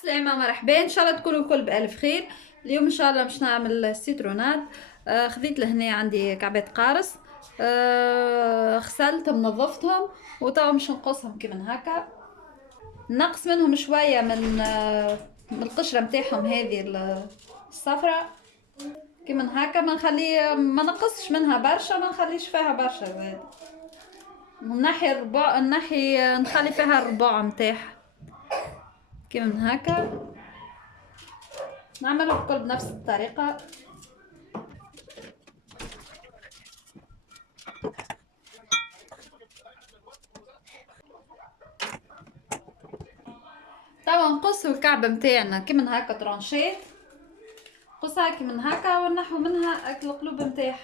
السلامة، مرحبا. ان شاء الله تكونوا الكل بألف خير. اليوم ان شاء الله باش نعمل سيترونات. خذيت لهنا عندي كعبات قارص. غسلتهم نظفتهم وتوا باش نقصهم كيما هكا. نقص منهم شوية من القشرة متاعهم هذه الصفراء كيما هكا. ما نقصش منها برشا، ما نخليش فيها برشا زاد. من ناحية الربع، الناحية نخلي فيها الربع متاعها كيما هكا. نعمله الكل بنفس الطريقة. توا نقصوا الكعبة متاعنا كيما هكا ترانشيت، قصها كيما هكا ونحو منها القلوب متاعها،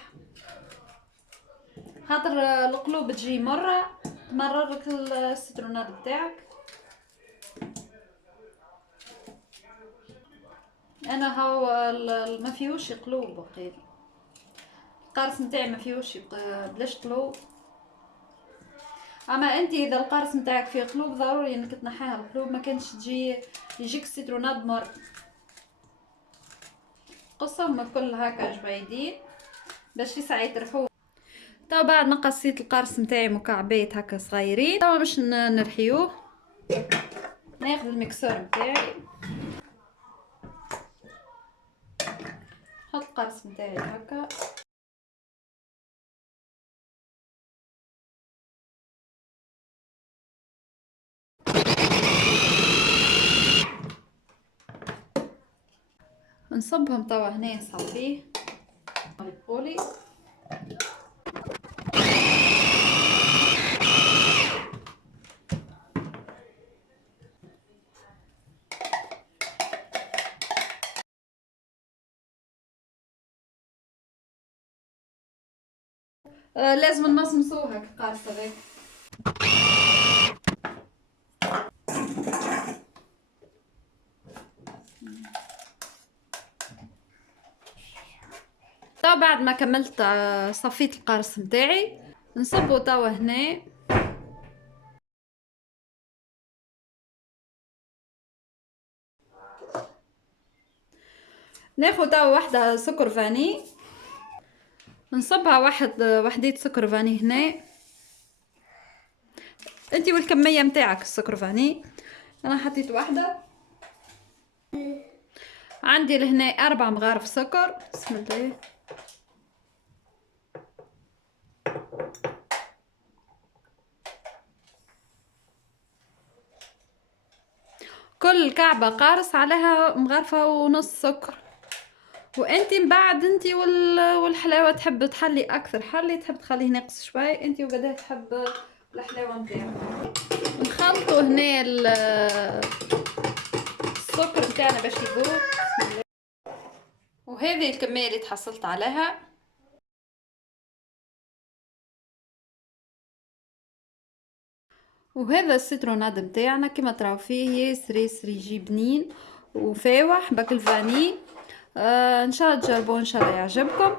خاطر القلوب تجي مرة تمررلك السيترونات بتاعك. انا هاو ما فيهوش قلوب وقيل، القارص متاعي ما فيهوش بلاش قلوب. اما انت اذا القارص متاعك فيه قلوب ضروري انك تنحيها القلوب، ما كانش يجيك السيترونات بمر. قصهم الكل هكا جبيدين باش في ساعه يرحوا. توا بعد ما قصيت القرص نتاعي مكعبات هكا صغيرين، توا باش نرحيوه. ناخذ المكسور نتاعي، نحط القرص نتاعي هكا، نصبهم توا هنا نصفيه بولي. لازم نمصمصوها كقارص هذاك. توا بعد ما كملت صفيت القرص نتاعي، نصبو توا هنا. ناخد توا واحدة سكر فاني، نصبها وحديت سكر فاني هنا. انتي والكمية متاعك السكر فاني. انا حطيت واحدة. عندي لهنا 4 مغارف سكر. بسم الله. كل كعبة قارص عليها مغرفة ونص سكر. وانتي من بعد انتي والحلاوة تحب تحلي اكثر حلي، تحب تخليه ناقص شوي انتي وقداه تحب الحلاوة متاعك. نخلطوا هنا السكر متاعنا باش يذوب. وهذه الكمية اللي تحصلت عليها. وهذا السيتروناد متاعنا كما تراو فيه ياسر يجي بنين وفاوح باك الفاني. ان شاء الله تجربوه، ان شاء الله يعجبكم.